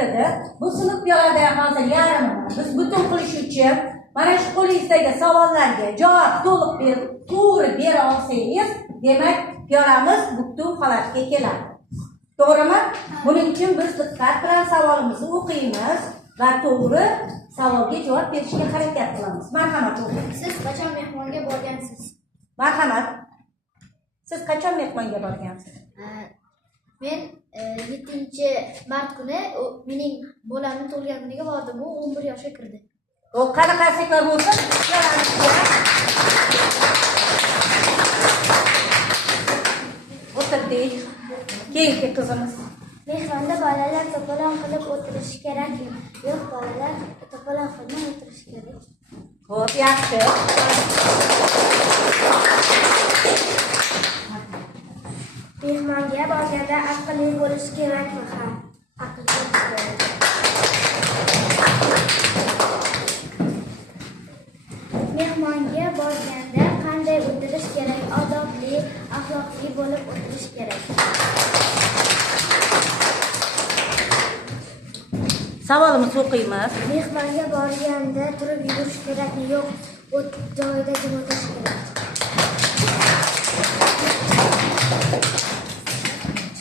ketadi. Bu sinf piyolarda hozir yarmini biz butun qilish uchun mana shu qo'lingizdagi savollarga javob to'liq berib, to'g'ri bera olsangiz, demak piyolamiz butun holatga keladi. To'g'rimi? Buning uchun biz diqqat bilan savolimizni o'qiymiz va to'g'ri savolga javob berishga harakat qilamiz. Marhamat o'qing. Siz qachon mehmonga borgansiz? Marhamat. Siz qachon mehmonga borgansiz? Men 7-mart kuni mening bolamning tug'ilganiga bordim. U 11 yoshga kirdi. O qanaqasiklar bo'lsa, o'tirdik. Keyingi qizimiz. Mehmonda bolalar to'polon qilib o'tirishi kerakmi? Yo'q, bolalar to'polon qilmay o'tirishi kerak. Xo'p, yaxshi. Mehmonga borganda aqlli bo'lish kerakmi? Ha, aqlli bo'lish kerak. Mehmonga borganda qanday o'tirish kerak? Odobli, axloqli bo'lib o'tirish kerak. Savolimizni o'qiymiz. Mehmonga borganda turib yurish kerakmi? Yo'q, joyida jim o'tirish kerak.